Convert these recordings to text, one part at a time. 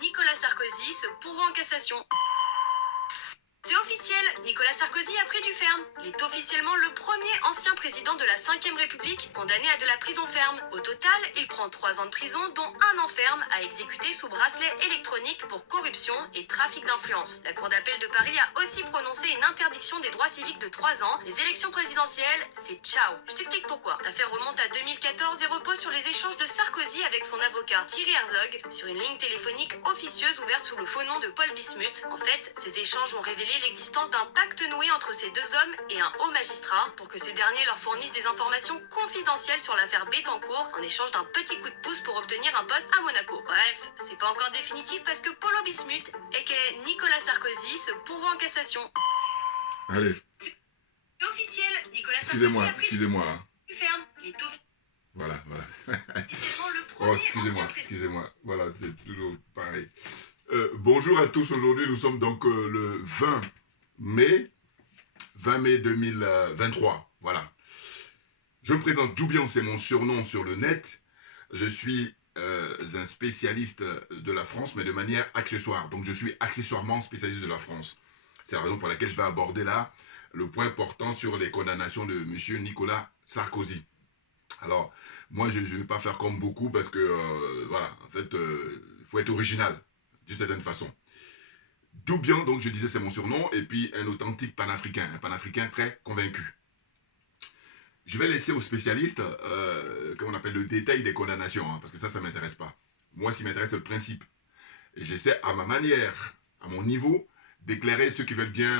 Nicolas Sarkozy se pourvoit en cassation. C'est officiel, Nicolas Sarkozy a pris du ferme. Il est officiellement le premier ancien président de la 5e République condamné à de la prison ferme. Au total, il prend 3 ans de prison, dont 1 an ferme à exécuter sous bracelet électronique pour corruption et trafic d'influence. La Cour d'appel de Paris a aussi prononcé une interdiction des droits civiques de 3 ans. Les élections présidentielles, c'est ciao. Je t'explique pourquoi. L'affaire remonte à 2014 et repose sur les échanges de Sarkozy avec son avocat Thierry Herzog sur une ligne téléphonique officieuse ouverte sous le faux nom de Paul Bismuth. En fait, ces échanges ont révélé l'existence d'un pacte noué entre ces 2 hommes et un haut magistrat pour que ce dernier leur fournisse des informations confidentielles sur l'affaire Bettencourt en échange d'un petit coup de pouce pour obtenir un poste à Monaco. Bref, c'est pas encore définitif parce que Paulo Bismuth, aka Nicolas Sarkozy, se pourvoit en cassation. Allez. C'est officiel, Nicolas Sarkozy a pris Excusez-moi. du ferme. Il est Voilà. officiellement le premier Excusez-moi. Voilà, c'est toujours pareil. Bonjour à tous. Aujourd'hui, nous sommes donc le 20 mai 2023. Voilà. Je me présente, Djoubian, c'est mon surnom sur le net. Je suis un spécialiste de la France, mais de manière accessoire. Donc, je suis accessoirement spécialiste de la France. C'est la raison pour laquelle je vais aborder là le point portant sur les condamnations de M. Nicolas Sarkozy. Alors, moi, je ne vais pas faire comme beaucoup parce que, voilà, en fait, il faut être original, d'une certaine façon. Djoubian, donc je disais, c'est mon surnom, et puis un authentique panafricain, un panafricain très convaincu. Je vais laisser aux spécialistes, comme on appelle, le détail des condamnations, hein, parce que ça ne m'intéresse pas. Moi, ce qui m'intéresse, c'est le principe. Et j'essaie, à ma manière, à mon niveau, d'éclairer ceux qui veulent bien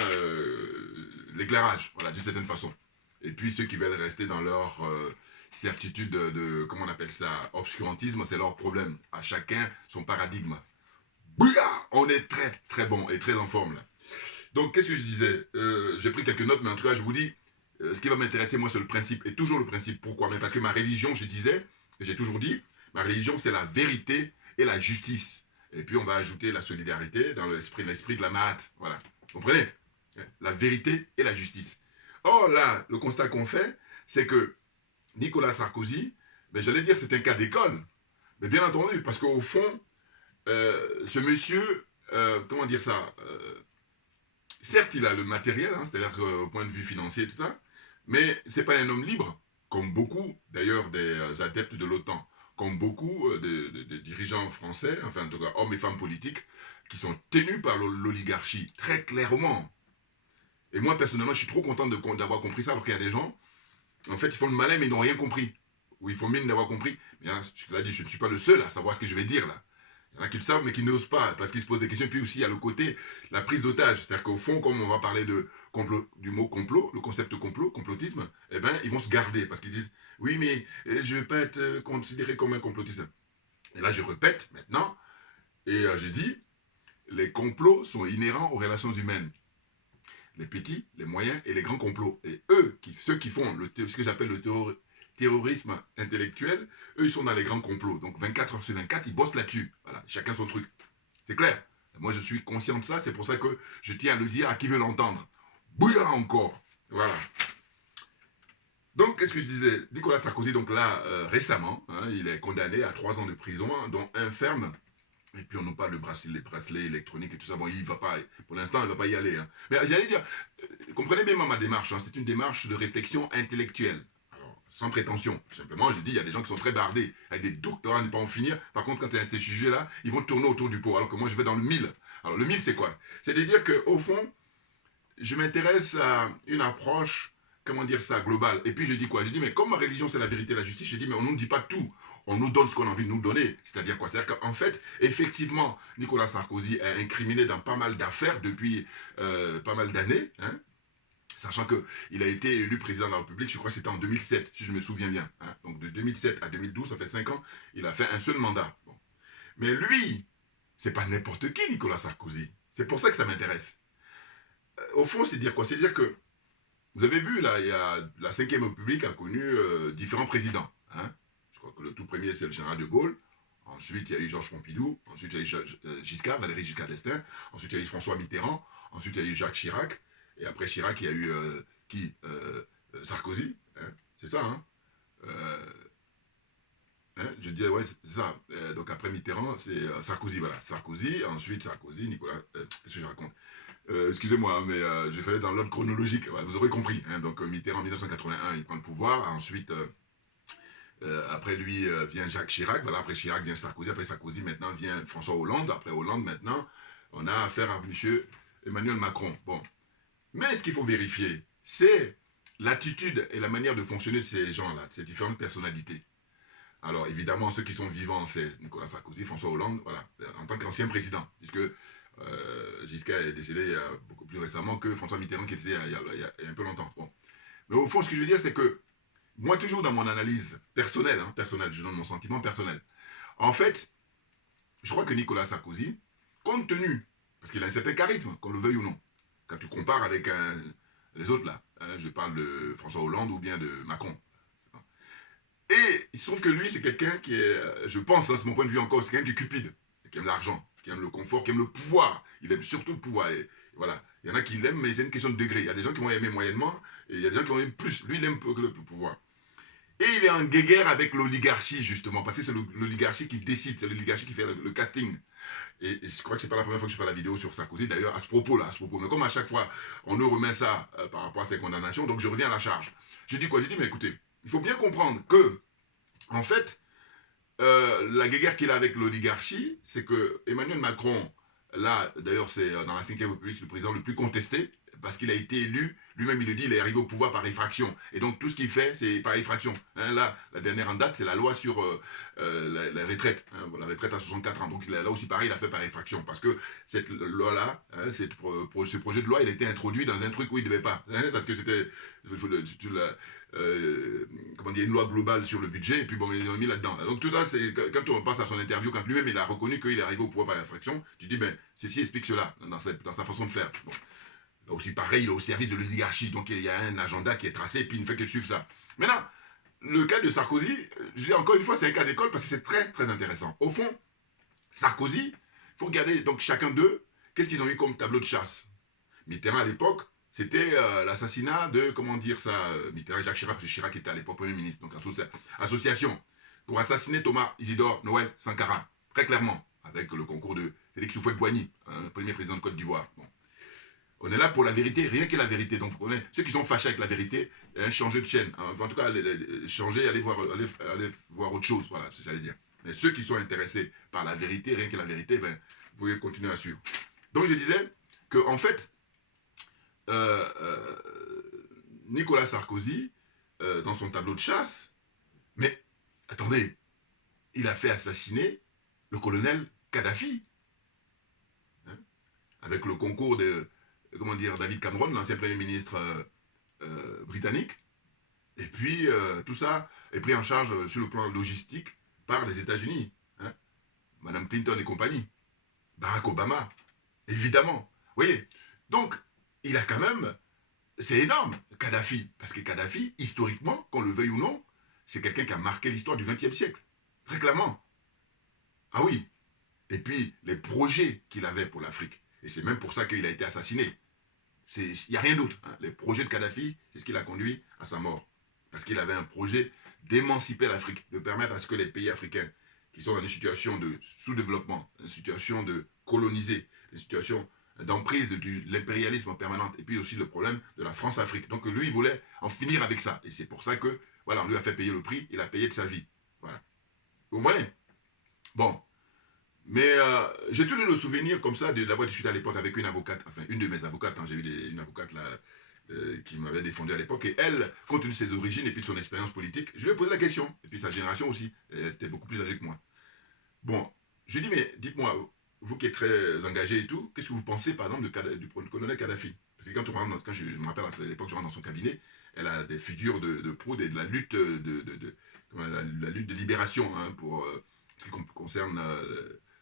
l'éclairage, voilà, d'une certaine façon. Et puis ceux qui veulent rester dans leur certitude comment on appelle ça, obscurantisme, c'est leur problème. À chacun son paradigme. Bouya, on est très très bon et très en forme là. Donc qu'est-ce que je disais, j'ai pris quelques notes, mais en tout cas je vous dis, ce qui va m'intéresser moi c'est le principe, et toujours le principe. Pourquoi? Mais parce que ma religion, je disais, j'ai toujours dit, ma religion c'est la vérité et la justice. Et puis on va ajouter la solidarité dans l'esprit de la Mahat. Voilà. Vous comprenez? La vérité et la justice. Or là, le constat qu'on fait, c'est que Nicolas Sarkozy, ben, j'allais dire c'est un cas d'école. Mais bien entendu, parce qu'au fond, ce monsieur, comment dire ça, certes il a le matériel, hein, c'est-à-dire au point de vue financier et tout ça, mais c'est pas un homme libre, comme beaucoup d'ailleurs des adeptes de l'OTAN, comme beaucoup de dirigeants français, enfin en tout cas hommes et femmes politiques, qui sont tenus par l'oligarchie, très clairement. Et moi personnellement je suis trop content d'avoir compris ça, alors qu'il y a des gens, en fait ils font le malin mais ils n'ont rien compris. Ou ils font mine d'avoir compris. Mais hein, je l'ai dit, je ne suis pas le seul à savoir ce que je vais dire là. Il y en a qui le savent mais qui n'osent pas parce qu'ils se posent des questions. Et puis aussi il y a le côté, la prise d'otage. C'est-à-dire qu'au fond, comme on va parler du mot complot, le concept complot, complotisme, eh ben ils vont se garder parce qu'ils disent oui mais je ne vais pas être considéré comme un complotiste. Et là je répète maintenant, et j'ai dit, les complots sont inhérents aux relations humaines. Les petits, les moyens et les grands complots. Et eux, ceux qui font ce que j'appelle le terrorisme intellectuel, eux ils sont dans les grands complots. Donc 24 heures sur 24, ils bossent là-dessus. Voilà, chacun son truc. C'est clair. Moi je suis conscient de ça, c'est pour ça que je tiens à le dire à qui veut l'entendre. Bouillard encore. Voilà. Donc qu'est-ce que je disais? Nicolas Sarkozy, donc là, récemment, hein, il est condamné à 3 ans de prison, hein, dont un ferme. Et puis on nous parle de les bracelets électroniques et tout ça. Bon, il va pas, pour l'instant, il ne va pas y aller. Hein. Mais j'allais dire, comprenez bien ma démarche, hein, c'est une démarche de réflexion intellectuelle. Alors, sans prétention. Simplement, je dis, il y a des gens qui sont très bardés, avec des doctorats à ne pas en finir. Par contre, quand il y a ces sujets-là, ils vont tourner autour du pot. Alors que moi, je vais dans le mille. Alors, le mille, c'est quoi? C'est de dire qu'au fond, je m'intéresse à une approche, comment dire ça, globale. Et puis je dis quoi? Je dis, mais comme ma religion, c'est la vérité et la justice, je dis, mais on ne nous dit pas tout. On nous donne ce qu'on a envie de nous donner. C'est-à-dire quoi? C'est-à-dire qu'en fait, effectivement, Nicolas Sarkozy est incriminé dans pas mal d'affaires depuis pas mal d'années, hein, sachant qu'il a été élu président de la République, je crois que c'était en 2007, si je me souviens bien. Hein. Donc de 2007 à 2012, ça fait 5 ans, il a fait un seul mandat. Bon. Mais lui, c'est pas n'importe qui, Nicolas Sarkozy. C'est pour ça que ça m'intéresse. Au fond, c'est dire quoi? C'est dire que, vous avez vu, là, il y a, la 5e République a connu différents présidents. Hein. Je crois que le tout premier, c'est le général de Gaulle. Ensuite, il y a eu Georges Pompidou. Ensuite, il y a eu Valéry Giscard d'Estaing. Ensuite, il y a eu François Mitterrand. Ensuite, il y a eu Jacques Chirac. Et après Chirac, il y a eu Sarkozy. Hein. C'est ça, hein. Hein, je disais, ouais, c'est ça. Donc après Mitterrand, c'est Sarkozy, voilà. Sarkozy, ensuite Sarkozy, Nicolas... qu'est-ce que je raconte? Excusez-moi, mais je fallait dans l'ordre chronologique. Voilà, vous aurez compris. Hein, donc Mitterrand, en 1981, il prend le pouvoir. Ensuite, après lui vient Jacques Chirac. Voilà, après Chirac vient Sarkozy. Après Sarkozy, maintenant vient François Hollande. Après Hollande, maintenant, on a affaire à M. Emmanuel Macron. Bon. Mais ce qu'il faut vérifier, c'est l'attitude et la manière de fonctionner de ces gens-là, de ces différentes personnalités. Alors évidemment, ceux qui sont vivants, c'est Nicolas Sarkozy, François Hollande, voilà, en tant qu'ancien président, puisque Giscard est décédé beaucoup plus récemment que François Mitterrand qui est décédé il y a un peu longtemps. Bon. Mais au fond, ce que je veux dire, c'est que moi, toujours dans mon analyse personnelle, je donne mon sentiment personnel, en fait, je crois que Nicolas Sarkozy, compte tenu, parce qu'il a un certain charisme, qu'on le veuille ou non, quand tu compares avec les autres là, hein, je parle de François Hollande ou bien de Macron. Et il se trouve que lui, c'est quelqu'un qui est, je pense, hein, c'est mon point de vue encore, c'est quelqu'un qui est cupide, qui aime l'argent, qui aime le confort, qui aime le pouvoir. Il aime surtout le pouvoir. Et voilà. Il y en a qui l'aiment, mais c'est une question de degré. Il y a des gens qui vont aimer moyennement, et il y a des gens qui vont aimer plus. Lui, il aime peu le pouvoir. Et il est en guéguerre avec l'oligarchie, justement, parce que c'est l'oligarchie qui décide, c'est l'oligarchie qui fait le casting. Et je crois que c'est pas la première fois que je fais la vidéo sur Sarkozy, d'ailleurs, à ce propos-là, à ce propos. Mais comme à chaque fois, on nous remet ça par rapport à ses condamnations, donc je reviens à la charge. Je dis quoi? Je dis, mais écoutez, il faut bien comprendre que, en fait, la guerre qu'il a avec l'oligarchie, c'est que Emmanuel Macron, là, d'ailleurs, c'est dans la 5e République, le président le plus contesté, parce qu'il a été élu, lui-même il le dit, il est arrivé au pouvoir par effraction. Et donc tout ce qu'il fait, c'est par effraction. Hein, là, la dernière en date, c'est la loi sur la retraite, hein, la retraite à 64 ans. Donc là aussi, pareil, il a fait par effraction. Parce que cette loi-là, hein, ce projet de loi, il a été introduit dans un truc où il ne devait pas. Hein, parce que c'était comment dire, une loi globale sur le budget, et puis bon, ils l'ont mis là-dedans. Donc tout ça, c'est quand on passe à son interview, quand lui-même il a reconnu qu'il est arrivé au pouvoir par effraction, tu dis, ben, ceci explique cela, dans sa façon de faire. Bon. Là aussi, pareil, il est au service de l'oligarchie, donc il y a un agenda qui est tracé, et puis il ne fait que suivre ça. Maintenant, le cas de Sarkozy, je dis encore une fois, c'est un cas d'école parce que c'est très, très intéressant. Au fond, Sarkozy, il faut regarder, donc chacun d'eux, qu'est-ce qu'ils ont eu comme tableau de chasse. Mitterrand, à l'époque, c'était l'assassinat de, comment dire ça, Mitterrand et Jacques Chirac, Chirac était à l'époque Premier ministre, donc association, pour assassiner Thomas Isidore Noël Sankara, très clairement, avec le concours de Félix Houphouët-Boigny, premier président de Côte d'Ivoire. Bon. On est là pour la vérité, rien que la vérité. Donc, ceux qui sont fâchés avec la vérité, hein, changer de chaîne. Enfin, en tout cas, changer, aller voir autre chose. Voilà, c'est ce que j'allais dire. Mais ceux qui sont intéressés par la vérité, rien que la vérité, ben, vous pouvez continuer à suivre. Donc, je disais que, en fait, Nicolas Sarkozy, dans son tableau de chasse, mais attendez, il a fait assassiner le colonel Kadhafi, hein, avec le concours de, comment dire, David Cameron, l'ancien Premier ministre britannique. Et puis, tout ça est pris en charge sur le plan logistique par les États-Unis. Hein, Madame Clinton et compagnie. Barack Obama, évidemment. Vous voyez, donc, il a quand même... C'est énorme, Kadhafi. Parce que Kadhafi, historiquement, qu'on le veuille ou non, c'est quelqu'un qui a marqué l'histoire du XXe siècle. Très clairement. Ah oui. Et puis, les projets qu'il avait pour l'Afrique. Et c'est même pour ça qu'il a été assassiné. Il n'y a rien d'autre. Hein. Les projets de Kadhafi, c'est ce qui l'a conduit à sa mort. Parce qu'il avait un projet d'émanciper l'Afrique, de permettre à ce que les pays africains qui sont dans des situations de sous-développement, des situations de coloniser, des situations d'emprise de l'impérialisme permanent, et puis aussi le problème de la France-Afrique. Donc lui, il voulait en finir avec ça. Et c'est pour ça que, voilà, on lui a fait payer le prix, il a payé de sa vie. Voilà. Vous voyez? Bon. Mais j'ai toujours le souvenir comme ça d'avoir discuté à l'époque avec une avocate, enfin une de mes avocates, hein, j'ai eu une avocate là qui m'avait défendu à l'époque, et elle, compte tenu de ses origines et puis de son expérience politique, je lui ai posé la question, et puis sa génération aussi, elle était beaucoup plus âgée que moi. Bon, je lui ai dit, mais dites-moi, vous qui êtes très engagé et tout, qu'est-ce que vous pensez par exemple du colonel Kadhafi? Parce que quand on rentre, je me rappelle à l'époque, je rentre dans son cabinet, elle a des figures de proue et de la lutte la lutte de libération hein, pour ce qui concerne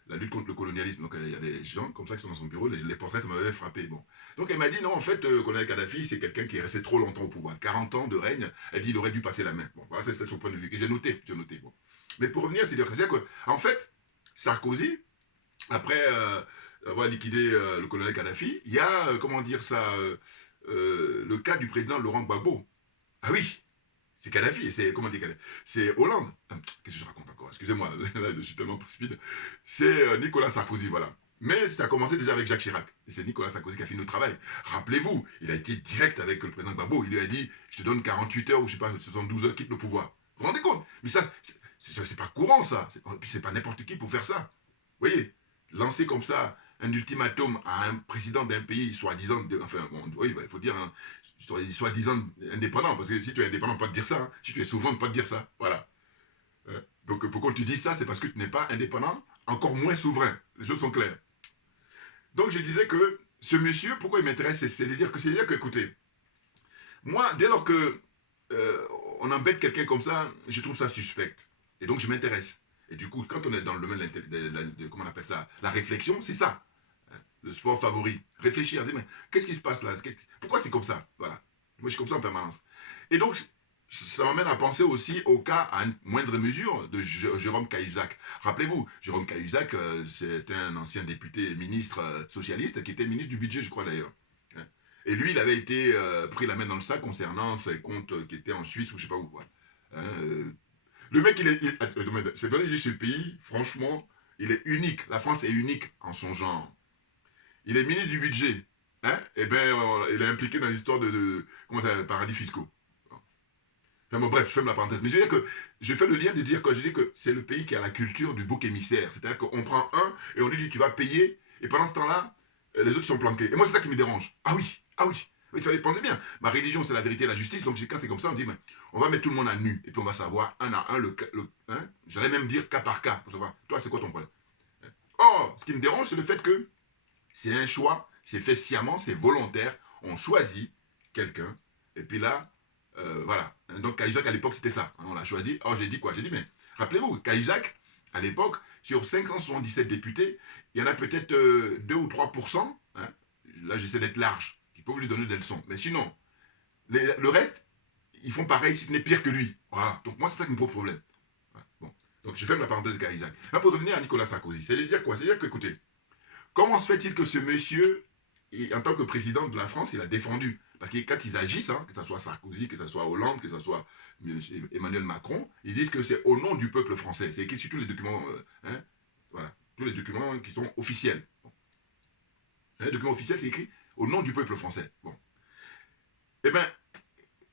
la lutte contre le colonialisme. Donc il y a des gens comme ça qui sont dans son bureau, les portraits, ça m'avait frappé. Bon. Donc elle m'a dit, non, en fait, le colonel Kadhafi, c'est quelqu'un qui est resté trop longtemps au pouvoir. 40 ans de règne, elle dit, il aurait dû passer la main. Bon, voilà, c'est son point de vue. Et j'ai noté. Bon. Mais pour revenir, c'est-à-dire que, en fait, Sarkozy, après avoir liquidé le colonel Kadhafi, il y a, comment dire ça, le cas du président Laurent Gbagbo. Ah oui, C'est Kadhafi, c'est, comment dire Kadhafi? C'est Hollande. Qu'est-ce que je raconte encore? Excusez-moi, là, je suis tellement précipité. C'est Nicolas Sarkozy, voilà. Mais ça a commencé déjà avec Jacques Chirac. Et c'est Nicolas Sarkozy qui a fini le travail. Rappelez-vous, il a été direct avec le président Gbagbo. Il lui a dit, je te donne 48 heures ou je sais pas, 72 heures, quitte le pouvoir. Vous vous rendez compte? Mais ça, c'est pas courant, ça. Puis c'est pas n'importe qui pour faire ça. Vous voyez? Lancer comme ça un ultimatum à un président d'un pays soi-disant, enfin, bon, oui, il faut dire, hein, soi-disant indépendant, parce que si tu es indépendant, on peut pas te dire ça. Hein. Si tu es souverain, on peut pas te dire ça. Voilà. Donc pourquoi tu dis ça? C'est parce que tu n'es pas indépendant, encore moins souverain. Les choses sont claires. Donc je disais que ce monsieur, pourquoi il m'intéresse, c'est-à-dire que, écoutez, moi, dès lors que on embête quelqu'un comme ça, je trouve ça suspect. Et donc je m'intéresse. Et du coup, quand on est dans le domaine de comment on appelle ça, la réflexion, c'est ça. Hein, le sport favori. Réfléchir, dire, mais qu'est-ce qui se passe là? Pourquoi c'est comme ça? Voilà. Moi, je suis comme ça en permanence. Et donc, ça m'amène à penser aussi au cas, à une moindre mesure, de Jérôme Cahuzac. Rappelez-vous, Jérôme Cahuzac, c'était un ancien député ministre socialiste qui était ministre du budget, je crois d'ailleurs. Hein. Et lui, il avait été pris la main dans le sac concernant ses comptes qui étaient en Suisse ou je sais pas où. Quoi. Hein, le mec, c'est vrai, ce pays, franchement, il est unique. La France est unique en son genre. Il est ministre du budget. Hein, et bien, il est impliqué dans l'histoire de comment ça, paradis fiscaux. Enfin bon, bref, je ferme la parenthèse. Mais je veux dire que je fais le lien de dire quoi? Je dis que c'est le pays qui a la culture du bouc émissaire. C'est-à-dire qu'on prend un et on lui dit tu vas payer, et pendant ce temps-là, les autres sont planqués. Et moi, c'est ça qui me dérange. Ah oui, ah oui. Oui, ça pensez bien. Ma religion, c'est la vérité et la justice. Donc quand c'est comme ça, on dit, mais on va mettre tout le monde à nu. Et puis on va savoir un à un, hein, j'allais même dire cas par cas, pour savoir, toi, c'est quoi ton problème? Or, ce qui me dérange, c'est le fait que c'est un choix, c'est fait sciemment, c'est volontaire. On choisit quelqu'un, et puis là, voilà. Donc Cahuzac, à l'époque, c'était ça. On l'a choisi. Or, j'ai dit quoi? J'ai dit, mais rappelez-vous, Cahuzac, à l'époque, sur 577 députés, il y en a peut-être 2 ou 3%. Hein, là, j'essaie d'être large, qui peuvent lui donner des leçons. Mais sinon, le reste, ils font pareil, si ce n'est pire que lui. Voilà. Donc, moi, c'est ça qui me pose problème. Voilà. Bon. Donc, je ferme la parenthèse de Cahuzac. Là, pour revenir à Nicolas Sarkozy, c'est-à-dire quoi? C'est-à-dire que, écoutez, comment se fait-il que ce monsieur, en tant que président de la France, il a défendu? Parce que quand ils agissent, hein, que ce soit Sarkozy, que ce soit Hollande, que ce soit Emmanuel Macron, ils disent que c'est au nom du peuple français. C'est écrit sur tous les documents, hein, voilà, tous les documents qui sont officiels. Bon. Les documents officiels, c'est écrit au nom du peuple français. Bon. Eh bien,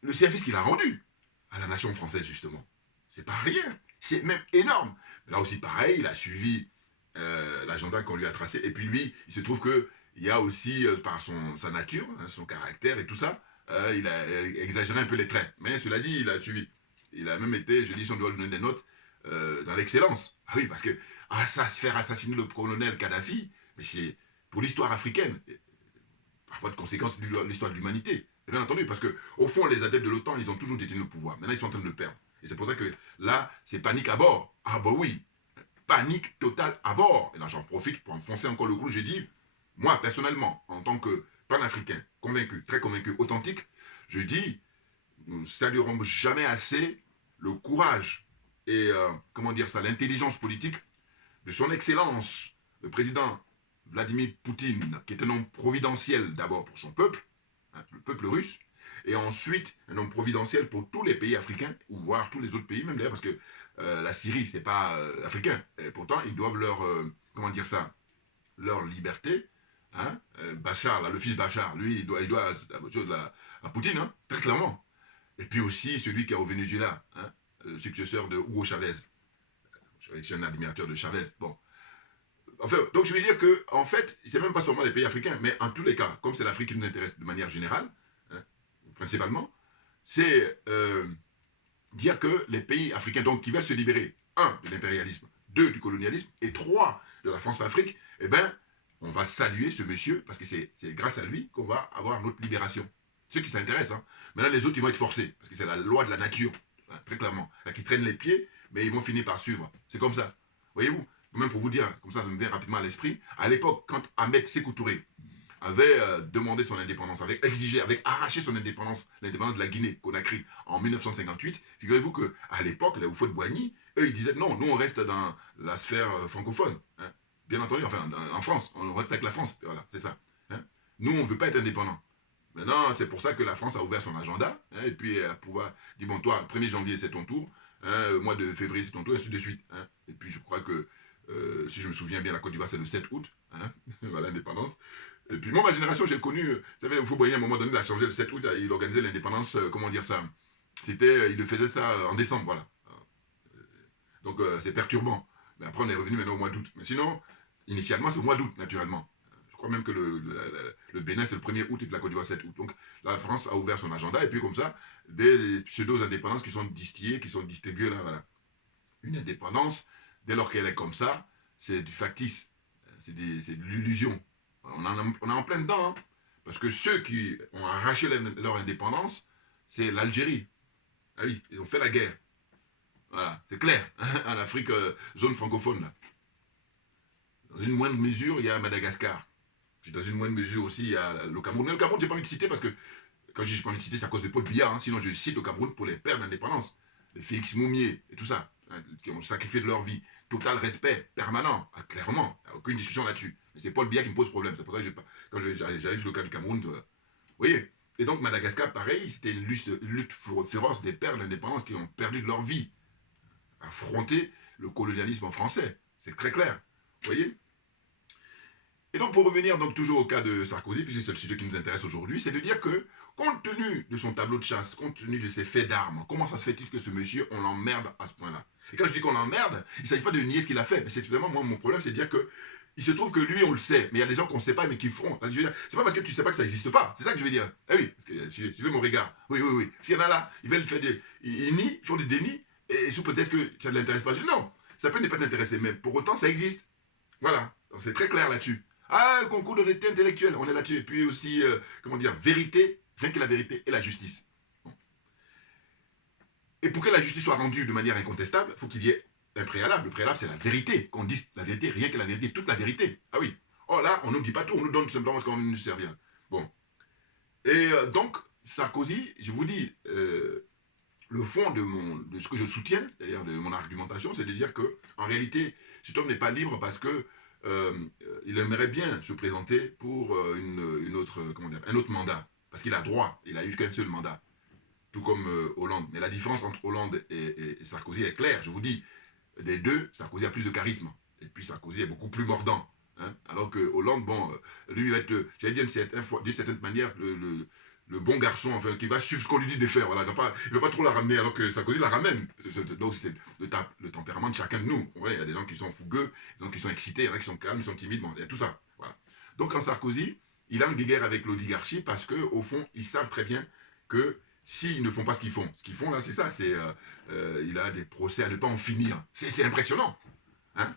le service qu'il a rendu à la nation française, justement, c'est pas rien. C'est même énorme. Là aussi, pareil, il a suivi l'agenda qu'on lui a tracé. Et puis lui, il se trouve que il y a aussi, par sa nature, hein, son caractère et tout ça, il a exagéré un peu les traits. Mais cela dit, il a suivi. Il a même été, je dis, si on doit lui donner des notes, dans l'excellence. Ah oui, parce que se faire assassiner le colonel Kadhafi, mais c'est pour l'histoire africaine, parfois de conséquences de l'histoire de l'humanité. Bien entendu, parce que au fond, les adeptes de l'OTAN, ils ont toujours détenu le pouvoir. Maintenant, ils sont en train de le perdre. Et c'est pour ça que là, c'est panique à bord. Ah bah oui, panique totale à bord. Et là, j'en profite pour enfoncer encore le clou. J'ai dit, moi, personnellement, en tant que panafricain, convaincu, très convaincu, authentique, je dis, nous ne saluerons jamais assez le courage et, comment dire ça, l'intelligence politique de son excellence, le président Vladimir Poutine, qui est un homme providentiel d'abord pour son peuple, hein, le peuple russe, et ensuite un homme providentiel pour tous les pays africains, ou voire tous les autres pays, même d'ailleurs, parce que la Syrie, c'est pas africain. Et pourtant, ils doivent leur, comment dire ça, leur liberté. Hein, Bachar, là, le fils Bachar, lui, il doit à Poutine, hein, très clairement. Et puis aussi celui qui est au Venezuela, hein, le successeur de Hugo Chavez. Je suis un admirateur de Chavez. Bon. Enfin, donc je veux dire que, en fait, c'est même pas seulement les pays africains, mais en tous les cas, comme c'est l'Afrique qui nous intéresse de manière générale, hein, principalement, c'est dire que les pays africains, donc, qui veulent se libérer, un, de l'impérialisme, deux, du colonialisme, et trois, de la France-Afrique, eh bien, on va saluer ce monsieur, parce que c'est grâce à lui qu'on va avoir notre libération. Ceux qui s'intéressent, hein. Maintenant, les autres, ils vont être forcés, parce que c'est la loi de la nature, hein, très clairement, là, qui traînent les pieds, mais ils vont finir par suivre. C'est comme ça. Voyez-vous, même pour vous dire, comme ça me vient rapidement à l'esprit, à l'époque, quand Ahmed Sékou Touré avait demandé son indépendance, avait exigé, avait arraché son indépendance, l'indépendance de la Guinée-Conakry en 1958, figurez-vous qu'à l'époque, les Houphouët-Boigny, eux, ils disaient non, nous on reste dans la sphère francophone. Hein. Bien entendu, enfin, en France, on reste avec la France, voilà, c'est ça. Hein. Nous, on ne veut pas être indépendants. Maintenant, c'est pour ça que la France a ouvert son agenda, hein, et puis elle pouvoir dire, bon, toi, le 1er janvier, c'est ton tour, hein, le mois de février, c'est ton tour, et ainsi de suite. Hein. Et puis, je crois que, si je me souviens bien, la Côte d'Ivoire, c'est le 7 août, hein, voilà, l'indépendance. Et puis, moi, ma génération, j'ai connu, vous savez, il faut à un moment donné, il a changé le 7 août, il organisait l'indépendance, comment dire ça, c'était, il faisait ça en décembre, voilà. Donc, c'est perturbant. Mais après, on est revenu maintenant au mois d'août. Mais sinon, initialement, c'est au mois d'août, naturellement. Je crois même que le Bénin, c'est le 1er août et puis la Côte d'Ivoire, 7 août. Donc, la France a ouvert son agenda. Et puis, comme ça, des pseudo-indépendances qui sont distillées, qui sont distribuées là, voilà. Une indépendance, dès lors qu'elle est comme ça, c'est du factice. C'est de l'illusion. On est en plein dedans. Hein. Parce que ceux qui ont arraché leur indépendance, c'est l'Algérie. Ah oui, ils ont fait la guerre. Voilà, c'est clair. En Afrique, zone francophone, là. Dans une moindre mesure, il y a Madagascar. Dans une moindre mesure aussi, il y a le Cameroun. Mais le Cameroun, je n'ai pas envie de citer parce que, quand je dis je n'ai pas envie de citer, c'est à cause de Paul Biya. Hein, sinon, je cite le Cameroun pour les pères d'indépendance. Les Félix Moumier et tout ça. Hein, qui ont sacrifié de leur vie. Total respect, permanent. Ah, clairement. Il n'y a aucune discussion là-dessus. Mais c'est Paul Biya qui me pose problème. C'est pour ça que quand j'arrive sur le cas du Cameroun, vous voyez. Et donc, Madagascar, pareil, c'était une lutte féroce des pères d'indépendance qui ont perdu de leur vie. Affronter le colonialisme français. C'est très clair. Vous voyez. Et donc, pour revenir donc toujours au cas de Sarkozy, puisque c'est le sujet qui nous intéresse aujourd'hui, c'est de dire que, compte tenu de son tableau de chasse, compte tenu de ses faits d'armes, comment ça se fait-il que ce monsieur, on l'emmerde à ce point-là? Et quand je dis qu'on l'emmerde, il ne s'agit pas de nier ce qu'il a fait, mais c'est vraiment, moi, mon problème, c'est de dire que il se trouve que lui, on le sait, mais il y a des gens qu'on ne sait pas, mais qui font. C'est pas parce que tu ne sais pas que ça n'existe pas. C'est ça que je veux dire. Eh oui, parce que tu veux mon regard. Oui, oui, oui. S'il y en a là, ils veulent faire ils nient, ils font des dénis, et sous prétexte que ça ne l'intéresse pas. Je dis non, ça peut ne pas t'intéresser, mais pour autant, ça existe. Voilà. C'est très clair là-dessus. Ah, concours d'honnêteté intellectuelle, on est là-dessus. Et puis aussi, comment dire, vérité, rien que la vérité et la justice. Bon. Et pour que la justice soit rendue de manière incontestable, il faut qu'il y ait un préalable. Le préalable, c'est la vérité. Qu'on dise la vérité, rien que la vérité, toute la vérité. Ah oui. Oh là, on ne nous dit pas tout, on nous donne simplement ce qu'on veut nous servir. Bon. Et donc, Sarkozy, je vous dis, le fond de ce que je soutiens, c'est-à-dire de mon argumentation, c'est de dire que, en réalité, cet homme n'est pas libre parce que il aimerait bien se présenter pour une autre, comment dire, un autre mandat. Parce qu'il a droit, il n'a eu qu'un seul mandat. Tout comme Hollande. Mais la différence entre Hollande et Sarkozy est claire. Je vous dis, des deux, Sarkozy a plus de charisme. Et puis Sarkozy est beaucoup plus mordant. Hein, alors que Hollande, bon, lui, il va être, j'allais dire d'une certaine manière, le bon garçon, enfin, qui va suivre ce qu'on lui dit de faire. Voilà, il ne va pas trop la ramener, alors que Sarkozy la ramène. Donc, c'est le tempérament de chacun de nous. Ouais, il y a des gens qui sont fougueux, des gens qui sont excités, il y en a qui sont calmes, qui sont timides, bon, il y a tout ça. Voilà. Donc, en Sarkozy, il a une guerre avec l'oligarchie parce qu'au fond, ils savent très bien que s'ils ne font pas ce qu'ils font là, c'est ça, il a des procès à ne pas en finir. C'est impressionnant. Hein.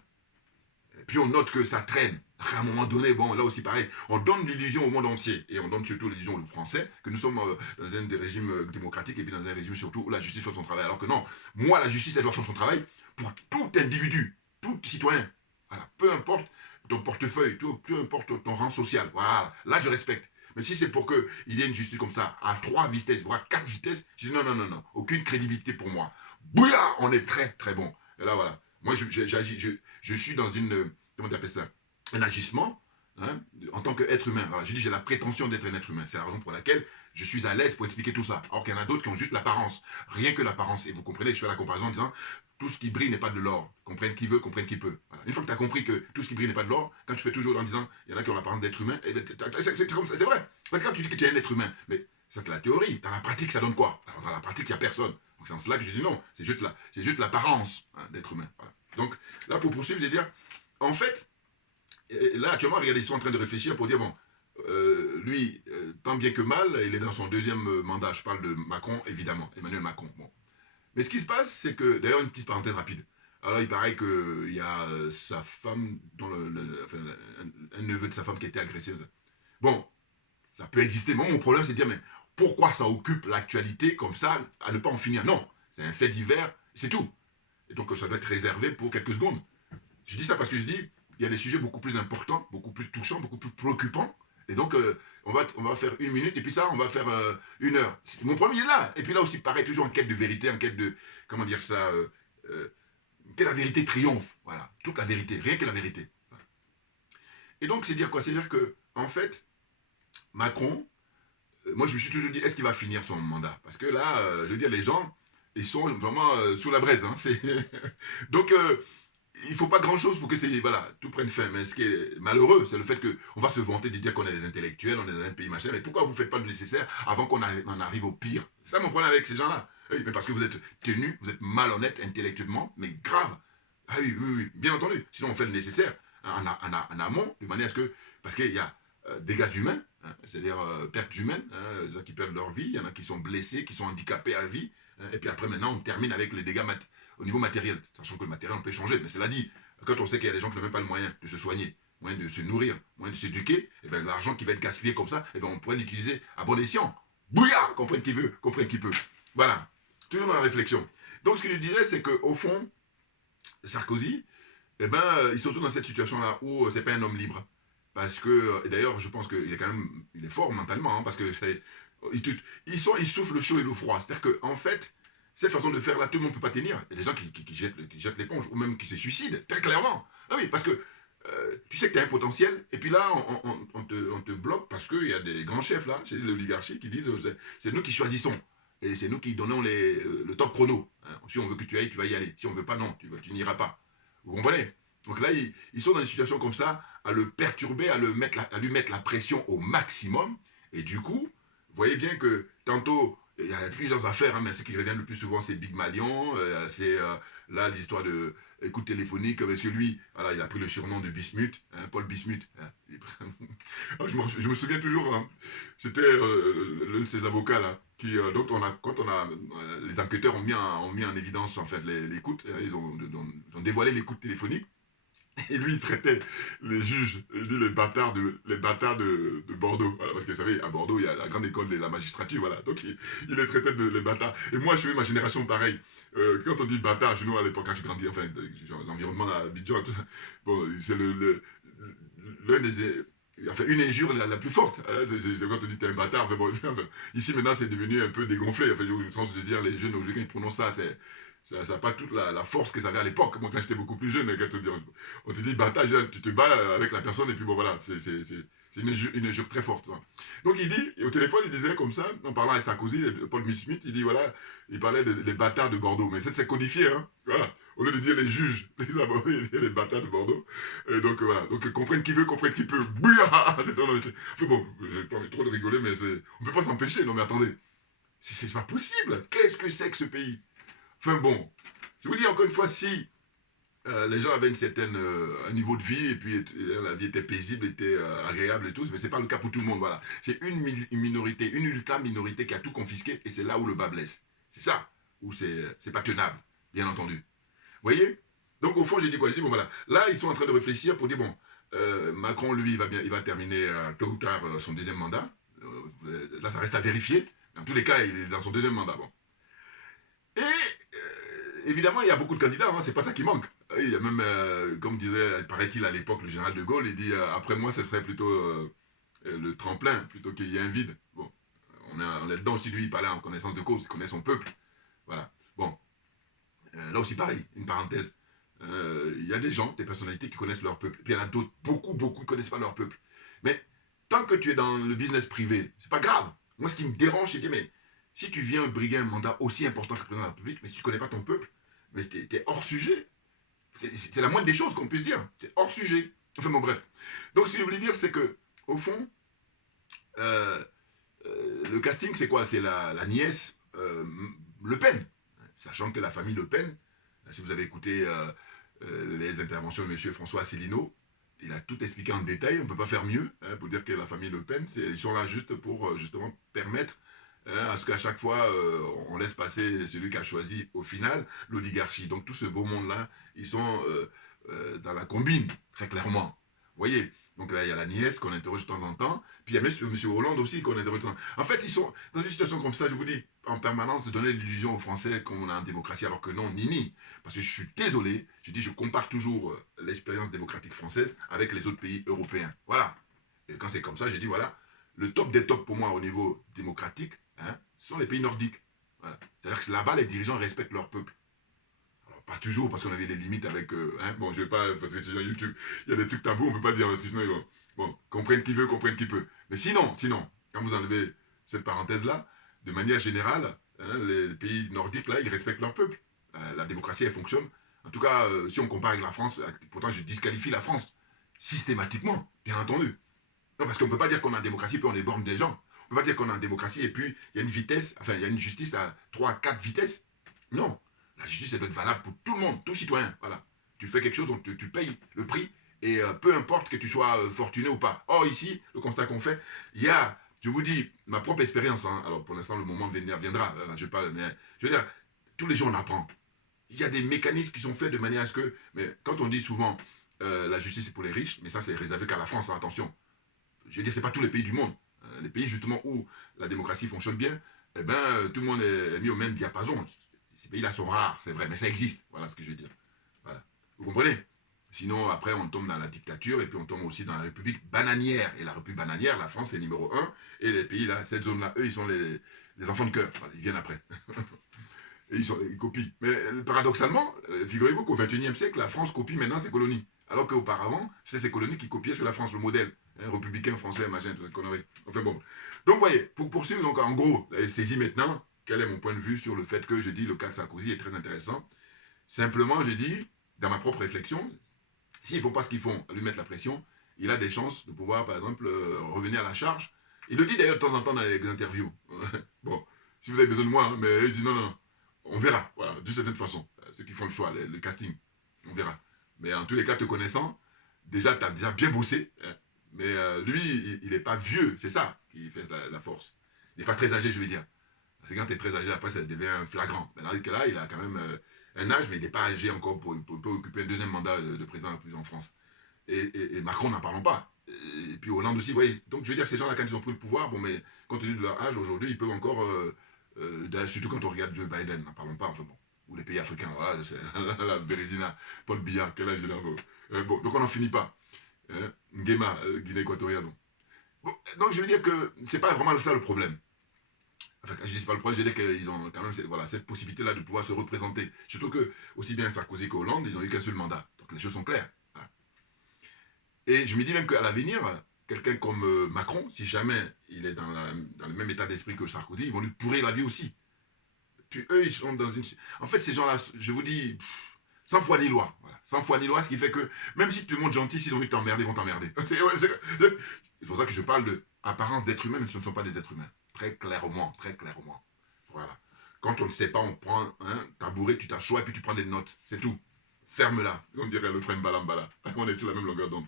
Puis on note que ça traîne. À un moment donné, bon, là aussi pareil, on donne l'illusion au monde entier, et on donne surtout l'illusion aux Français, que nous sommes dans un des régimes démocratiques, et puis dans un régime surtout où la justice fait son travail. Alors que non, moi, la justice, elle doit faire son travail pour tout individu, tout citoyen. Voilà, peu importe ton portefeuille, peu importe ton rang social. Voilà, là, je respecte. Mais si c'est pour qu'il y ait une justice comme ça, à 3 vitesses, voire 4 vitesses, je dis non, non, non, non, aucune crédibilité pour moi. Bouya, on est très, très bon. Et là, voilà. Moi, je suis dans une, comment on appelle ça, un agissement, hein, en tant qu'être humain. Voilà, je dis, j'ai la prétention d'être un être humain. C'est la raison pour laquelle je suis à l'aise pour expliquer tout ça. Alors qu'il y en a d'autres qui ont juste l'apparence. Rien que l'apparence. Et vous comprenez, je fais la comparaison en disant, tout ce qui brille n'est pas de l'or. Comprenne qui veut, comprenne qui peut. Voilà. Une fois que tu as compris que tout ce qui brille n'est pas de l'or, quand tu fais toujours en disant, il y en a qui ont l'apparence d'être humain, c'est vrai. Parce que quand tu dis que tu es un être humain, mais ça c'est la théorie. Dans la pratique, ça donne quoi? Alors, dans la pratique, il n'y a personne. Donc c'est en cela que je dis non, c'est juste l'apparence, hein, d'être humain. Voilà. Donc là, pour poursuivre, je vais dire, en fait, là actuellement, regardez, ils sont en train de réfléchir pour dire, bon, lui, tant bien que mal, il est dans son deuxième mandat. Je parle de Macron, évidemment, Emmanuel Macron. Bon. Mais ce qui se passe, c'est que, d'ailleurs, une petite parenthèse rapide. Alors, il paraît qu'il y a sa femme, dont enfin, un neveu de sa femme qui a été agressé. Bon, ça peut exister. Moi, mon problème, c'est de dire, mais pourquoi ça occupe l'actualité comme ça, à ne pas en finir? Non, c'est un fait divers, c'est tout. Et donc, ça doit être réservé pour quelques secondes. Je dis ça parce que je dis, il y a des sujets beaucoup plus importants, beaucoup plus touchants, beaucoup plus préoccupants. Et donc, on va faire 1 minute, et puis ça, on va faire 1 heure. Mon premier est là. Et puis là aussi, pareil, toujours en quête de vérité, en quête de, comment dire ça, que la vérité triomphe. Voilà, toute la vérité, rien que la vérité. Et donc, c'est dire quoi? C'est dire que, en fait, Macron, moi je me suis toujours dit, est-ce qu'il va finir son mandat? Parce que là, je veux dire, les gens, ils sont vraiment sous la braise. Hein, donc, il ne faut pas grand-chose pour que voilà, tout prenne fin. Mais ce qui est malheureux, c'est le fait qu'on va se vanter de dire qu'on est des intellectuels, on est dans un pays machin, mais pourquoi vous ne faites pas le nécessaire avant qu'on en arrive au pire? C'est ça mon problème avec ces gens-là. Oui, mais parce que vous êtes tenus, vous êtes malhonnêtes intellectuellement, mais grave. Ah oui, oui, oui, bien entendu. Sinon, on fait le nécessaire en amont, de manière à ce que... Parce qu'il y a dégâts humains, hein, c'est-à-dire pertes humaines, hein, des gens qui perdent leur vie, il y en a qui sont blessés, qui sont handicapés à vie, hein, et puis après, maintenant, on termine avec les dégâts au niveau matériel, sachant que le matériel, on peut changer, mais cela dit, quand on sait qu'il y a des gens qui n'ont même pas le moyen de se soigner, moyen de se nourrir, moyen de s'éduquer, et bien l'argent qui va être gaspillé comme ça, et bien on pourrait l'utiliser à bon escient. Bouillard, comprenne qui veut, comprenne qui peut. Voilà, toujours dans la réflexion. Donc ce que je disais, c'est qu'au fond, Sarkozy, eh ben, il se retrouve dans cette situation-là où c'est pas un homme libre. Parce que, et d'ailleurs, je pense qu'il est quand même, il est fort mentalement, hein, parce que il souffle le chaud et le froid. C'est-à-dire qu'en fait, cette façon de faire là, tout le monde ne peut pas tenir. Il y a des gens qui jettent l'éponge, ou même qui se suicident, très clairement. Ah oui, parce que tu sais que tu as un potentiel, et puis là, on te bloque parce qu'il y a des grands chefs là, chez l'oligarchie, qui disent c'est nous qui choisissons. Et c'est nous qui donnons le top chrono. Hein. Si on veut que tu ailles, tu vas y aller. Si on veut pas, non, tu n'iras pas. Vous comprenez? Donc là, ils sont dans une situation comme ça, à le perturber, à lui mettre la pression au maximum. Et du coup, vous voyez bien que tantôt, il y a plusieurs affaires, hein, mais ce qui revient le plus souvent, c'est Big Malion, c'est là l'histoire de écoute téléphonique, parce que lui, voilà, il a pris le surnom de Bismuth, hein, Paul Bismuth. Hein. Je me souviens toujours, hein, c'était l'un de ses avocats là, qui, donc les enquêteurs ont mis en évidence en fait l'écoute, hein, ils ont dévoilé l'écoute téléphonique. Et lui, il traitait les juges, il dit les bâtards de Bordeaux. Voilà, parce que vous savez, à Bordeaux, il y a la grande école de la magistrature, voilà. Donc, il les traitait les bâtards. Et moi, je suis ma génération pareil. Quand on dit bâtard, chez nous, à l'époque, quand je grandis, enfin, l'environnement à Abidjan, bon, c'est l'un des... Enfin, une injure la plus forte. Hein, c'est quand on dit t'es un bâtard. Enfin, bon, ici, maintenant, c'est devenu un peu dégonflé. Enfin, au sens de dire, les jeunes aujourd'hui, ils prononcent ça, ça n'a pas toute la force que ça avait à l'époque. Moi, quand j'étais beaucoup plus jeune, quand on te dit bâtard, tu te bats avec la personne, et puis bon, voilà, c'est une injure très forte. Hein. Donc, il dit, et au téléphone, il disait comme ça, en parlant à Sarkozy, Paul Smith, il dit, voilà, il parlait des bâtards de Bordeaux. Mais c'est codifié, hein. Voilà. Au lieu de dire les juges, les abonnés, il dit les bâtards de Bordeaux. Et donc, voilà. Donc, comprenne qui veut, comprenne qui peut. Bouillard. Enfin, bon, j'ai pas envie trop de rigoler, mais on ne peut pas s'empêcher. Non, mais attendez. C'est pas possible. Qu'est-ce que c'est que ce pays? Enfin bon, je vous dis encore une fois, si les gens avaient un niveau de vie, et puis la vie était paisible, était agréable et tout, mais c'est pas le cas pour tout le monde, voilà. C'est une minorité, une ultra minorité qui a tout confisqué, et c'est là où le bas blesse. C'est ça, où c'est pas tenable, bien entendu. Vous voyez? Donc au fond, j'ai dit quoi? J'ai dit, bon voilà, là ils sont en train de réfléchir pour dire, bon, Macron, lui, il va terminer tôt ou tard son deuxième mandat. Là, ça reste à vérifier. Dans tous les cas, il est dans son deuxième mandat, bon. Et évidemment, il y a beaucoup de candidats, hein, c'est pas ça qui manque. Il y a même, comme disait, paraît-il à l'époque, le général de Gaulle, il dit après moi, ce serait plutôt le tremplin, plutôt qu'il y ait un vide. Bon, on est dedans aussi, lui, il parlait en connaissance de cause, il connaît son peuple. Voilà. Bon, là aussi, pareil, une parenthèse. Il y a des gens, des personnalités qui connaissent leur peuple. Puis il y en a d'autres, beaucoup ne connaissent pas leur peuple. Mais tant que tu es dans le business privé, c'est pas grave. Moi, ce qui me dérange, c'est de dire, mais si tu viens briguer un mandat aussi important que le président de la République, mais si tu ne connais pas ton peuple, mais t'es hors sujet. C'est la moindre des choses qu'on puisse dire. C'est hors sujet. Enfin bon, bref. Donc, ce que je voulais dire, c'est que, au fond, le casting, c'est quoi? C'est la nièce Le Pen. Sachant que la famille Le Pen, si vous avez écouté les interventions de M. François Asselineau, il a tout expliqué en détail. On ne peut pas faire mieux hein, pour dire que la famille Le Pen, ils sont là juste pour justement permettre à ce qu'à chaque fois, on laisse passer celui qui a choisi, au final, l'oligarchie. Donc tout ce beau monde-là, ils sont dans la combine, très clairement. Vous voyez? Donc là, il y a la nièce qu'on interroge de temps en temps, puis il y a M. Hollande aussi qu'on interroge de temps en temps. En fait, ils sont dans une situation comme ça, je vous dis, en permanence, de donner l'illusion aux Français qu'on est en démocratie, alors que non, ni. Parce que je suis désolé, je compare toujours l'expérience démocratique française avec les autres pays européens. Voilà. Et quand c'est comme ça, je dis, voilà, le top des tops pour moi au niveau démocratique, hein, ce sont les pays nordiques. Voilà. C'est-à-dire que là-bas, les dirigeants respectent leur peuple. Alors, pas toujours, parce qu'on avait des limites avec... bon, je vais pas... Parce que sur YouTube, il y a des trucs tabous, on ne peut pas dire... Sinon, bon, comprenne qui veut, comprenne qui peut. Mais sinon, quand vous enlevez cette parenthèse-là, de manière générale, hein, les pays nordiques, là, ils respectent leur peuple. La démocratie, elle fonctionne. En tout cas, si on compare avec la France, pourtant je disqualifie la France systématiquement, bien entendu. Non, parce qu'on ne peut pas dire qu'on a une démocratie puis on déborne des gens. On ne peut pas dire qu'on a une démocratie et puis il y a une vitesse, enfin il y a une justice à 3 à 4 vitesses. Non. La justice, elle doit être valable pour tout le monde, tout citoyen. Voilà. Tu fais quelque chose, donc tu payes le prix et peu importe que tu sois fortuné ou pas. Or ici, le constat qu'on fait, il y a, je vous dis, ma propre expérience, hein, alors pour l'instant le moment viendra, je parle, mais je veux dire, tous les jours on apprend. Il y a des mécanismes qui sont faits de manière à ce que, mais quand on dit souvent la justice c'est pour les riches, mais ça c'est réservé qu'à la France, hein, attention. Je veux dire, c'est pas tous les pays du monde. Les pays justement où la démocratie fonctionne bien, eh ben, tout le monde est mis au même diapason. Ces pays-là sont rares, c'est vrai, mais ça existe. Voilà ce que je veux dire. Voilà. Vous comprenez? Sinon, après, on tombe dans la dictature et puis on tombe aussi dans la République bananière. Et la République bananière, la France, c'est numéro un. Et les pays là, cette zone-là, eux, ils sont les enfants de cœur. Voilà, ils viennent après. Et ils copient. Mais paradoxalement, figurez-vous qu'au XXIe siècle, la France copie maintenant ses colonies. Alors qu'auparavant, c'est ces colonies qui copiaient sur la France le modèle. Hein, républicain, français, machin, toute cette connerie. Enfin bon. Donc, vous voyez, pour poursuivre, donc en gros, saisis maintenant quel est mon point de vue sur le fait que je dis le cas de Sarkozy est très intéressant. Simplement, je dis, dans ma propre réflexion, s'ils ne font pas ce qu'ils font, à lui mettre la pression, il a des chances de pouvoir, par exemple, revenir à la charge. Il le dit d'ailleurs de temps en temps dans les interviews. Bon, si vous avez besoin de moi, hein, mais il dit non, non, on verra, voilà, d'une certaine façon. Ceux qui font le choix, le casting, on verra. Mais en tous les cas, te connaissant, déjà, tu as déjà bien bossé. Hein, mais lui, il n'est pas vieux, c'est ça qui fait la force. Il n'est pas très âgé, je veux dire. Parce que quand tu es très âgé, après, ça devient flagrant. Mais dans ce cas-là, il a quand même un âge, mais il n'est pas âgé encore pour occuper un deuxième mandat de président en France. Et Macron, n'en parlons pas. Et puis Hollande aussi, vous voyez. Donc je veux dire, ces gens-là, quand ils ont pris le pouvoir, bon, mais compte tenu de leur âge, aujourd'hui, ils peuvent encore, surtout quand on regarde Joe Biden, n'en parlons pas, enfin bon. Ou les pays africains, voilà, c'est la Bérésina, Paul Biya, quel âge il a. Bon, donc on n'en finit pas. Hein? Nguema, Guinée équatoriale. Bon, donc je veux dire que c'est pas vraiment ça le problème. Enfin, quand je dis pas le problème, je veux dire qu'ils ont quand même cette possibilité-là de pouvoir se représenter. Surtout que, aussi bien Sarkozy qu'Hollande, ils n'ont eu qu'un seul mandat. Donc les choses sont claires. Voilà. Et je me dis même qu'à l'avenir, quelqu'un comme Macron, si jamais il est dans le même état d'esprit que Sarkozy, ils vont lui pourrir la vie aussi. Puis eux, ils sont dans une... En fait, ces gens-là, je vous dis, sans foi ni loi. Voilà. Sans foi ni loi, ce qui fait que, même si tu te montres gentil, s'ils ont envie de t'emmerder, ils vont t'emmerder. C'est pour ça que je parle de apparence d'être humain, mais ce ne sont pas des êtres humains. Très clairement, très clairement. Voilà. Quand on ne sait pas, on prend un tabouret, tu t'assois et puis tu prends des notes. C'est tout. Ferme-la. On dirait le frère Balambala. On est sur la même longueur d'onde.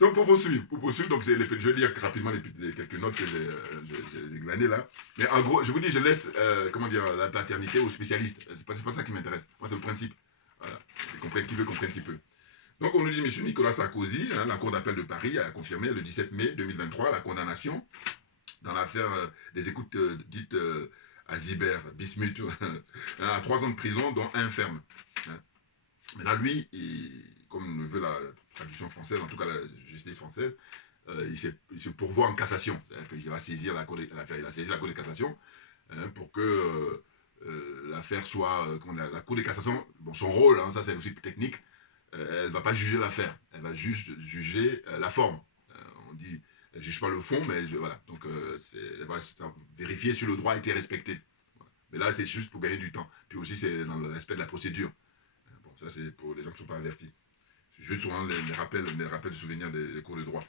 Donc pour poursuivre, donc je vais lire rapidement quelques notes que j'ai glanées là. Mais en gros, je vous dis, je laisse comment dire, la paternité aux spécialistes. C'est pas ça qui m'intéresse. Moi, c'est le principe. Voilà. Qui veut comprenne qui peut. Donc on nous dit, M. Nicolas Sarkozy, hein, la Cour d'appel de Paris a confirmé le 17 mai 2023 la condamnation dans l'affaire des écoutes dites à Ziber, Bismuth, à 3 ans de prison, dont 1 ferme. Hein. Maintenant, lui, comme le veut la traduction française, en tout cas la justice française, il se pourvoit en cassation. C'est-à-dire qu'il va saisir la Cour de cassation hein, pour que l'affaire soit... la Cour de cassation, bon, son rôle, hein, ça c'est aussi technique, elle ne va pas juger l'affaire, elle va juste juger la forme. On dit... Elle ne juge pas le fond, mais voilà. Donc, elle va vérifier si le droit a été respecté. Voilà. Mais là, c'est juste pour gagner du temps. Puis aussi, c'est dans le respect de la procédure. Bon, ça, c'est pour les gens qui ne sont pas avertis. C'est juste souvent les rappels de souvenirs des cours de droit.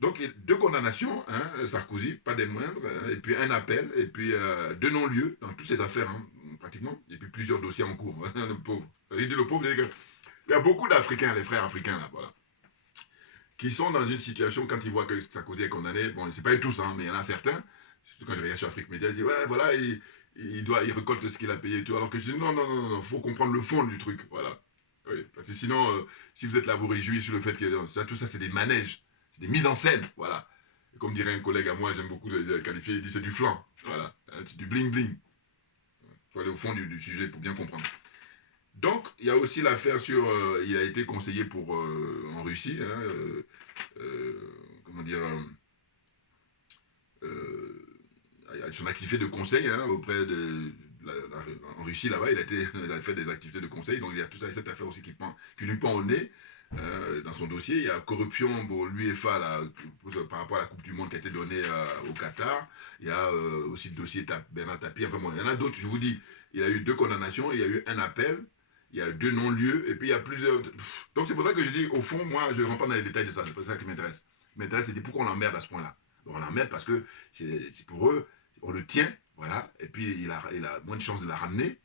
Donc, 2 condamnations, hein, Sarkozy, pas des moindres, hein, et puis un appel, et puis 2 non-lieux dans toutes ces affaires, hein, pratiquement, et puis plusieurs dossiers en cours. Le pauvre. Il dit le pauvre, il y a beaucoup d'Africains, les frères africains, là, voilà, qui sont dans une situation, quand ils voient que Sarkozy est condamné, bon, c'est pas tous, hein, mais il y en a certains, surtout quand je regarde sur Afrique Média, ils disent, ouais, voilà, il récolte ce qu'il a payé et tout, alors que je dis, non, faut comprendre le fond du truc, voilà. Oui, parce que sinon, si vous êtes là, vous réjouissez sur le fait que tout ça, c'est des manèges, c'est des mises en scène, voilà. Et comme dirait un collègue à moi, j'aime beaucoup le qualifier, il dit, c'est du flan, voilà, c'est du bling-bling. Il faut aller au fond du sujet pour bien comprendre. Donc, il y a aussi l'affaire sur... il a été conseiller en Russie, hein, comment dire... son activité de conseil hein, auprès de... en Russie, là-bas, il a fait des activités de conseil, donc il y a tout ça, cette affaire aussi qui lui pend au nez. dans son dossier. Il y a corruption pour l'UEFA là, par rapport à la Coupe du Monde qui a été donnée au Qatar. Il y a aussi le dossier Bernard Tapie. Enfin bon, il y en a d'autres, je vous dis. Il y a eu 2 condamnations, il y a eu un appel, il y a eu 2 non-lieux, et puis il y a plusieurs... Donc c'est pour ça que je dis, au fond, moi, je ne rentre pas dans les détails de ça, c'est pas ça qui m'intéresse. Ce qui m'intéresse, c'est pourquoi on l'emmerde à ce point-là. On l'emmerde parce que c'est pour eux, on le tient, voilà, et puis il a moins de chances de la ramener,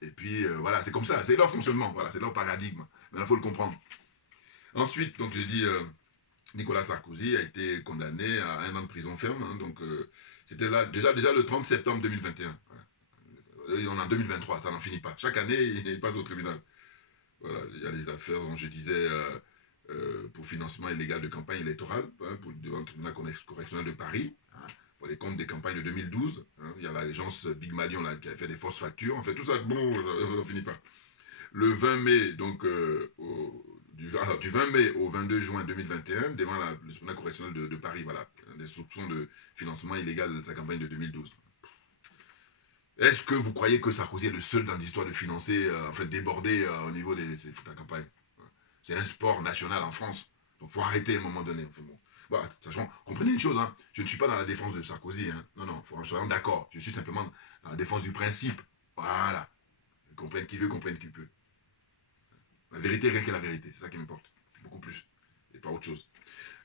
et puis voilà, c'est comme ça, c'est leur fonctionnement, voilà, c'est leur paradigme. Mais il faut le comprendre. Ensuite, donc j'ai dit, Nicolas Sarkozy a été condamné à 1 an de prison ferme, hein, donc c'était là, déjà le 30 septembre 2021. Voilà. Et on est en 2023, ça n'en finit pas. Chaque année, il passe au tribunal. Voilà, il y a des affaires dont je disais pour financement illégal de campagne électorale, hein, devant le tribunal correctionnel de Paris, hein, pour les comptes des campagnes de 2012. Hein, il y a l'agence Big Malion là, qui a fait des fausses factures. En fait, tout ça, bon, ça n'en finit pas. Le 20 mai, donc, du 20 mai au 22 juin 2021, devant le tribunal correctionnel de Paris, voilà, des soupçons de financement illégal de sa campagne de 2012. Est-ce que vous croyez que Sarkozy est le seul dans l'histoire de financer, en fait, déborder au niveau de la campagne? C'est un sport national en France. Donc, il faut arrêter à un moment donné. Enfin, bon. Voilà, sachant, comprenez une chose, hein, je ne suis pas dans la défense de Sarkozy. Hein. Non, non, il faut d'accord. Je suis simplement dans la défense du principe. Voilà. Comprenne qui veut, comprenne qui peut. La vérité, rien que la vérité. C'est ça qui m'importe. Beaucoup plus. Et pas autre chose.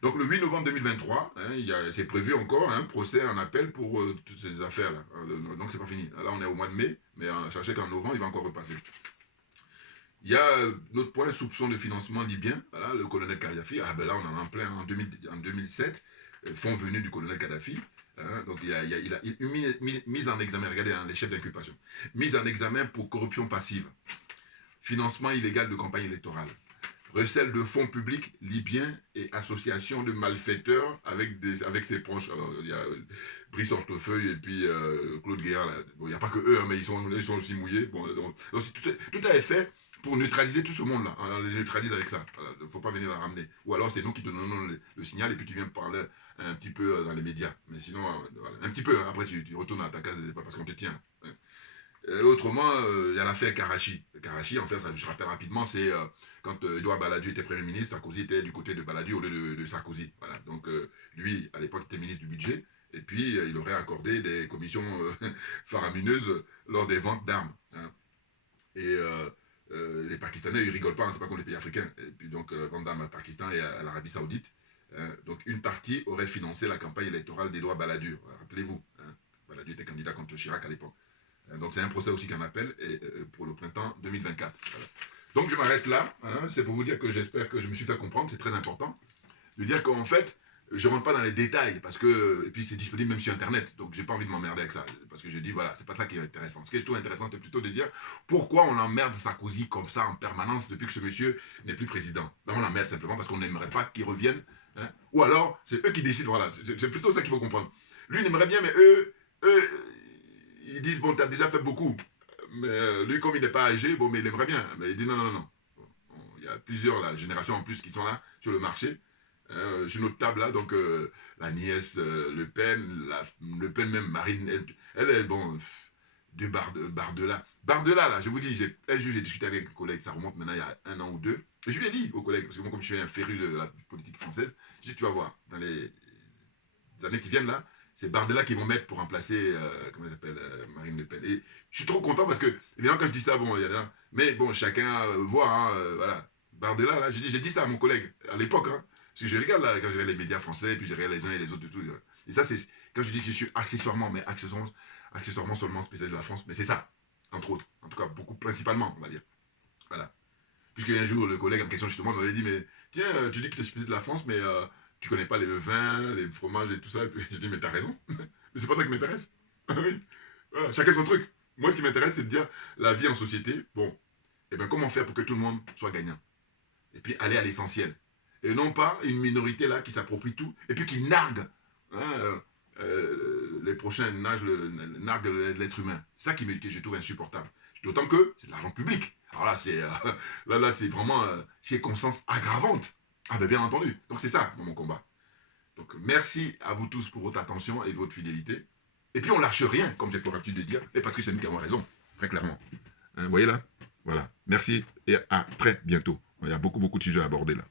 Donc le 8 novembre 2023, hein, c'est prévu encore un procès en appel pour toutes ces affaires-là. Donc c'est pas fini. Là on est au mois de mai, mais sachez qu'en novembre il va encore repasser. Il y a notre point, soupçon de financement libyen. Voilà, le colonel Kadhafi, ah ben là on en est en plein en 2007, fonds venus du colonel Kadhafi. Hein, donc il a mis en examen, regardez hein, les chefs d'inculpation, mise en examen pour corruption passive, financement illégal de campagne électorale, recel de fonds publics libyens et association de malfaiteurs avec ses proches. Alors, il y a Brice Hortefeuille et puis Claude Guéant. Bon, il n'y a pas que eux, hein, mais ils sont aussi mouillés. Bon, donc tout a été fait pour neutraliser tout ce monde-là. On les neutralise avec ça. Il ne faut pas venir la ramener. Ou alors c'est nous qui donnons le signal et puis tu viens parler un petit peu dans les médias. Mais sinon, voilà, un petit peu. Hein, après, tu retournes à ta case, pas parce qu'on te tient. Hein. Autrement, il y a l'affaire Karachi. Karachi, en fait, je rappelle rapidement, c'est quand Edouard Balladur était Premier ministre, Sarkozy était du côté de Balladur au lieu de Sarkozy. Voilà. Donc, lui, à l'époque, était ministre du budget, et puis il aurait accordé des commissions faramineuses lors des ventes d'armes. Hein. Et les Pakistanais, ils rigolent pas, hein, c'est pas comme les pays africains. Et puis donc, vente d'armes au Pakistan et à l'Arabie Saoudite. Hein. Donc, une partie aurait financé la campagne électorale d'Edouard Balladur. Rappelez-vous, hein. Balladur était candidat contre Chirac à l'époque. Donc c'est un procès aussi qu'on appelle pour le printemps 2024. Voilà. Donc je m'arrête là, hein, c'est pour vous dire que j'espère que je me suis fait comprendre, c'est très important, de dire qu'en fait, je ne rentre pas dans les détails, parce que, et puis c'est disponible même sur Internet, donc j'ai pas envie de m'emmerder avec ça, parce que je dis, voilà, c'est pas ça qui est intéressant. Ce qui est plutôt intéressant, c'est plutôt de dire pourquoi on emmerde Sarkozy comme ça en permanence depuis que ce monsieur n'est plus président. Ben, on l'emmerde simplement parce qu'on n'aimerait pas qu'il revienne, hein, ou alors c'est eux qui décident, voilà, c'est plutôt ça qu'il faut comprendre. Lui, il aimerait bien, mais eux ils disent, bon, tu as déjà fait beaucoup. Mais lui, comme il n'est pas âgé, bon, mais il aimerait bien. Mais il dit, non, non, non. Bon, il y a plusieurs générations en plus qui sont là, sur le marché. Sur notre table, là, donc, la nièce Le Pen, Le Pen même, Marine, elle est, bon, de Bardella. Bardella, là, je vous dis, un jour, j'ai discuté avec un collègue, ça remonte maintenant il y a 1 an ou 2. Et je lui ai dit au collègue, parce que moi, comme je suis un féru de la politique française, je dis, tu vas voir, dans les années qui viennent, là, c'est Bardella qui vont mettre pour remplacer, comment elle s'appelle, Marine Le Pen. Et je suis trop content parce que, évidemment, quand je dis ça, bon, il y a mais bon, chacun voit, hein, voilà. Bardella, là, j'ai dit ça à mon collègue, à l'époque, hein, parce que je regarde, là, quand je regarde les médias français, puis je regarde les uns et les autres de tout. Et ça, c'est, quand je dis que je suis accessoirement, mais accessoirement seulement spécialiste de la France, mais c'est ça, entre autres. En tout cas, beaucoup, principalement, on va dire. Voilà. Puisque un jour, le collègue en question, justement, m'avait dit, mais tiens, tu dis que tu es spécialiste de la France, mais tu connais pas les vins, les fromages et tout ça. Et puis je dis, mais t'as raison. Mais c'est pas ça qui m'intéresse. Oui. Voilà, chacun son truc. Moi, ce qui m'intéresse, c'est de dire la vie en société, bon, et bien comment faire pour que tout le monde soit gagnant. Et puis aller à l'essentiel. Et non pas une minorité là qui s'approprie tout, et puis qui nargue. Hein, les prochains narguent l'être humain. C'est ça que je trouve insupportable. D'autant que c'est de l'argent public. Alors là, c'est vraiment circonstance aggravante. Ah ben bien entendu. Donc c'est ça mon combat. Donc merci à vous tous pour votre attention et votre fidélité. Et puis on lâche rien, comme j'ai pour l'habitude de dire, et parce que c'est nous qui avons raison, très clairement. Hein, vous voyez là? Voilà. Merci et à très bientôt. Il y a beaucoup, beaucoup de sujets à aborder là.